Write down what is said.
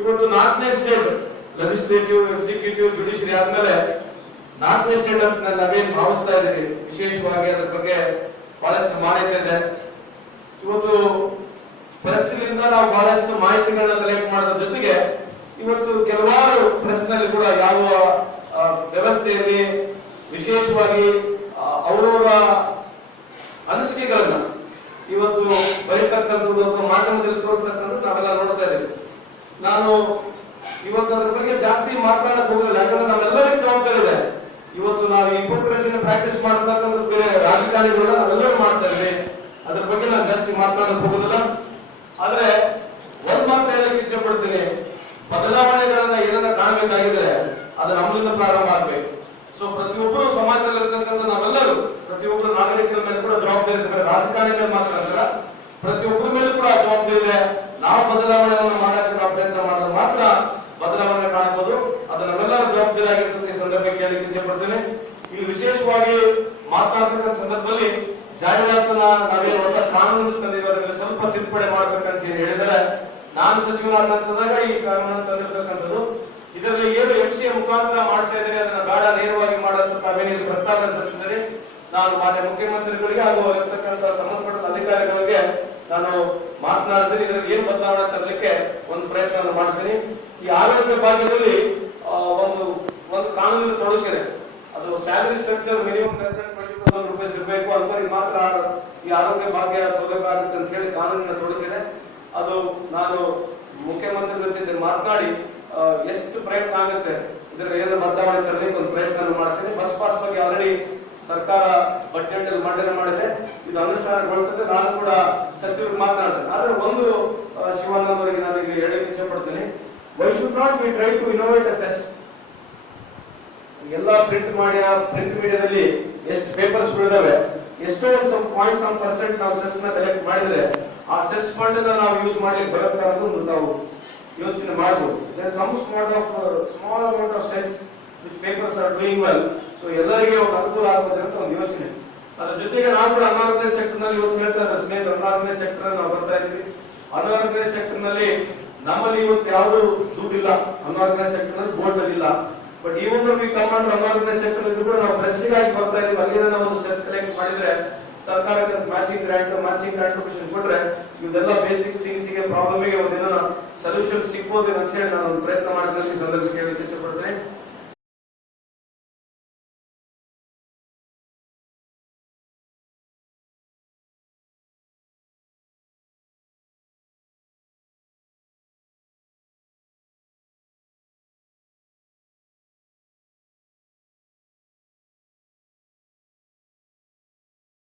ಇವತ್ತು ನಾಲ್ಕನೇ state legislative executive judiciary ಆದ್ಮೇಲೆ ನಾಲ್ಕನೇ ಸ್ಟೇಟ್ ಅಂತ ನಾವೇನ್ ಭಾವಿಸ್ತಾ ಇದ್ದೀವಿ, ವಿಶೇಷವಾಗಿ ಅದ್ರ ಬಗ್ಗೆ ಬಹಳಷ್ಟು ಮಾನ್ಯತೆ ಇದೆ. ಇವತ್ತು ಪ್ರೆಸ್ನಿಂದ ನಾವು ಬಹಳಷ್ಟು ಮಾಹಿತಿಗಳನ್ನ ಕಲೆಕ್ಟ್ ಮಾಡೋದ್ರ ಜೊತೆಗೆ ಇವತ್ತು ಕೆಲವಾರು ಪ್ರೆಸ್ನಲ್ಲಿ ಕೂಡ ಯಾವ ವ್ಯವಸ್ಥೆಯಲ್ಲಿ ವಿಶೇಷವಾಗಿ ಅವರವರ ಅನಿಸಿಕೆಗಳನ್ನ ಇವತ್ತು ಬರೀತಕ್ಕಂಥದ್ದು ಅಥವಾ ಮಾಧ್ಯಮದಲ್ಲಿ ತೋರಿಸ್ತಕ್ಕಂಥದ್ದು ನಾವೆಲ್ಲ ನೋಡ್ತಾ ಇದ್ದೀವಿ. ನಾನು ಇವತ್ತು ಅದ್ರ ಬಗ್ಗೆ ಜಾಸ್ತಿ ಮಾತನಾಡಕ್ ಹೋಗಲ್ಲ ಯಾಕಂದ್ರೆ ನಮ್ಮೆಲ್ಲರಿಗೂ ಜವಾಬ್ದಾರಿ ಇದೆ. ಇವತ್ತು ನಾವು ಇಪ್ಪತ್ತು ಪ್ರಾಕ್ಟೀಸ್ ಮಾಡ್ತಕ್ಕಂಥದ್ದು ಬೇರೆ ರಾಜಕಾರಣಿಗಳು ನಾವೆಲ್ಲರೂ ಮಾಡ್ತಾ ಇದ್ವಿ ಅದ್ರ ಬಗ್ಗೆ ನಾನು ಜಾಸ್ತಿ ಮಾತನಾಡಕ್ ಹೋಗೋದಿಲ್ಲ. ಆದ್ರೆ ಒಂದ್ ಮಾತ್ರ ಹೇಳಕ್ ಇಚ್ಛೆ ಪಡ್ತೀನಿ. ಬದಲಾವಣೆಗಳನ್ನ ಏನನ್ನ ಕಾಣಬೇಕಾಗಿದ್ರೆ ಅದು ನಮ್ಮಿಂದ ಪ್ರಾರಂಭ ಆಗ್ಬೇಕು. ಸೊ ಪ್ರತಿಯೊಬ್ಬರು ಸಮಾಜದಲ್ಲಿ ಇರ್ತಕ್ಕಂಥ ನಾವೆಲ್ಲರೂ, ಪ್ರತಿಯೊಬ್ಬರು ನಾಗರಿಕರ ಮೇಲೆ ಕೂಡ ಜವಾಬ್ದಾರಿ ಇದೆ. ರಾಜಕಾರಣಿಗಳ ಮಾತ್ರ ಪ್ರತಿಯೊಬ್ಬರ ಮೇಲೆ ಕೂಡ ಜವಾಬ್ದಾರಿ ಇದೆ. ನಾವು ಬದಲಾವಣೆಯನ್ನು ಮಾಡಕ್ಕೆ ನಾವು ಪ್ರಯತ್ನ ಮಾಡಿದ್ರೆ ಮಾತ್ರ ಬದಲಾವಣೆ ಕಾಣಬಹುದು. ಅದು ನಮ್ಮೆಲ್ಲರ ಜವಾಬ್ದಾರಿ ಆಗಿರ್ತದೆ ಈ ಸಂದರ್ಭಕ್ಕೆ ಇಚ್ಛೆ ಪಡ್ತೇನೆ ಇಲ್ಲಿ ವಿಶೇಷವಾಗಿ ಮಾತನಾಡ್ತಕ್ಕಂಥ ಸಂದರ್ಭದಲ್ಲಿ ಜಾಹೀರಾತನ್ನ ನಾವೇನು ಕಾನೂನು ತಂದಿದ್ದೀವಿ ಸ್ವಲ್ಪ ತಿದ್ದುಪಡಿ ಮಾಡ್ಬೇಕಂತ ಹೇಳಿ ಹೇಳಿದರೆ ನಾನು ಸಚಿವನಾದಂತದಾಗ ಈ ಕಾನೂನು ತಂದಿರತಕ್ಕಂಥದ್ದು. ಇದರಲ್ಲಿ ಏನು ಎಂ ಸಿ ಮುಖಾಂತರ ಮಾಡ್ತಾ ಇದ್ದಾರೆ ಅದನ್ನ ಬೇಡ ನೇರವಾಗಿ ಮಾಡಂತ ತಾವೇನು ಪ್ರಸ್ತಾವನೆ ಸಲ್ಲಿಸಿದರೆ ನಾನು ಮಾನ್ಯ ಮುಖ್ಯಮಂತ್ರಿಗಳಿಗೆ ಹಾಗೂ ಇರ್ತಕ್ಕಂಥ ಸಂಬಂಧಪಟ್ಟ ಅಧಿಕಾರಿಗಳಿಗೆ ನಾನು ಮಾತನಾಡಿದ್ರೆ ಇದರಲ್ಲಿ ಏನು ಬದಲಾವಣೆ ತರಲಿಕ್ಕೆ ಒಂದು ಪ್ರಯತ್ನ ಮಾಡ್ತೀನಿ. ಈ ಆರೋಗ್ಯ ಭಾಗದಲ್ಲಿ ಒಂದು ಒಂದು ಕಾನೂನಿನ ತೊಡಕಿದೆ ಅದು salary structure minimum twenty thousand rupees ಇರಬೇಕು ಅಂತ ಮಾತ್ರ ಈ ಆರೋಗ್ಯ ಭಾಗ್ಯ ಸೌಲಭ್ಯ ಆಗುತ್ತೆ ಅಂತ ಹೇಳಿ ಕಾನೂನಿನ ತೊಡಕಿದೆ ಅದು ನಾನು ಮುಖ್ಯಮಂತ್ರಿಗಳ ಜೊತೆ ಮಾತನಾಡಿ ಎಷ್ಟು ಪ್ರಯತ್ನ ಆಗುತ್ತೆ ಇದರ ಏನು ಬದಲಾವಣೆ ತರಲಿಕ್ಕೆ ಒಂದು ಪ್ರಯತ್ನ ಮಾಡ್ತೀನಿ. ಬಸ್ ಪಾಸ್ ಬಗ್ಗೆ ಆಲ್ರೆಡಿ ಸರ್ಕಾರ ಬಜೆಟ್ ಅಲ್ಲಿ ಮಂಡನೆ ಮಾಡಿದೆ ಇದು ಅನುಷ್ಠಾನಗೊಳ್ತದೆ ನಾನು ಕೂಡ ಸಚಿವರು ಮಾತನಾಡ್ತೇನೆ. ಆದ್ರೆ ಒಂದು ಶಿವಾನಂದ್ ಅವರಿಗೆ ನಾನು ಈಗ ಹೇಳಕ್ಕೆ ಇಚ್ಛೆ ಪಡ್ತೀನಿ why should not be try to innovate cesses ಎಲ್ಲ ಪ್ರಿಂಟ್ ಮಾಡಿ ಪ್ರಿಂಟ್ ಮೀಡಿಯಾದಲ್ಲಿ ಎಷ್ಟು ಪೇಪರ್ಸ್ ಇದಾವೆ ಎಷ್ಟೋ ಒಂದು ಸ್ವಲ್ಪ ಪಾಯಿಂಟ್ ಸಮ್ ಪರ್ಸೆಂಟ್ ನಾವು ಸೆಸ್ನ ಕಲೆಕ್ಟ್ ಮಾಡಿದ್ರೆ ಆ ಸೆಸ್ ಫಂಡ್ನ ನಾವು ಯೂಸ್ ಮಾಡ್ಲಿಕ್ಕೆ ಬರುತ್ತೆ ಅನ್ನೋದು ನಾವು ಯೋಚನೆ ಮಾಡಬಹುದು small amount of cess which papers are doing well so ಎಲ್ಲರಿಗೆ ಒಂದು ಅನುಕೂಲ ಆಗೋದಂತ ಅಂತ ಒಂದು ಯೋಚನೆ. ಅದರ ಜೊತೆಗೆ ನಾವು ಕೂಡ ಅನಾರ್ಗನೈಸ್ ಸೆಕ್ಟರ್ನಲ್ಲಿ ಇವತ್ತು ಹೇಳ್ತಾ ಇದ್ದಾರೆ ಸ್ನೇಹಿತರು ಅನಾರ್ಗನೈಸ್ ಸೆಕ್ಟರ್ ನಾವು ಬರ್ತಾ ಇದ್ವಿ ಅನಾರ್ಗನೈಸ್ ಸೆಕ್ಟರ್ನಲ್ಲಿ ನಮ್ಮಲ್ಲಿ ಇವತ್ತು ಯಾವುದು ದುಡ್ಡಿಲ್ಲ. ಅನಾರ್ಗನೈಸ್ ಸೆಕ್ಟರ್ನಲ್ಲಿ ಬೋರ್ಡ್ ಅಲ್ಲಿ ಇಲ್ಲ. But even we come under unorganised sector ಇದ್ದು ಕೂಡ ನಾವು ಪ್ರೆಸ್ಸಿಗಾಗಿ ಬರ್ತಾ ಇದೀವಿ ಅಲ್ಲಿಂದ ನಾವು ಒಂದು ಸೆಸ್ ಕಲೆಕ್ಟ್ ಮಾಡಿದ್ರೆ, ಸರ್ಕಾರಕ್ಕೆ ಮ್ಯಾಚಿಂಗ್ ಗ್ರಾಂಟ್ ಮ್ಯಾಚಿಂಗ್ ಕಾಂಟ್ರಿಬ್ಯೂಷನ್ ಕೊಟ್ರೆ ಇದೆಲ್ಲ ಬೇಸಿಕ್ ಥಿಂಗ್ಸ್ಗೆ ಪ್ರಾಬ್ಲಮ್ಗೆ ಒಂದಿನ ಸೊಲ್ಯೂಷನ್ ಸಿಗ್ಬೋದು ಅಂತ ಹೇಳಿ ನಾನು ಒಂದು ಪ್ರಯತ್ನ ಮಾಡಿದ್ರೆ ಈ ಸಂದರ್ಭಕ್ಕೆ ಇಚ್ಛೆ ಪಡ್ತೇನೆ.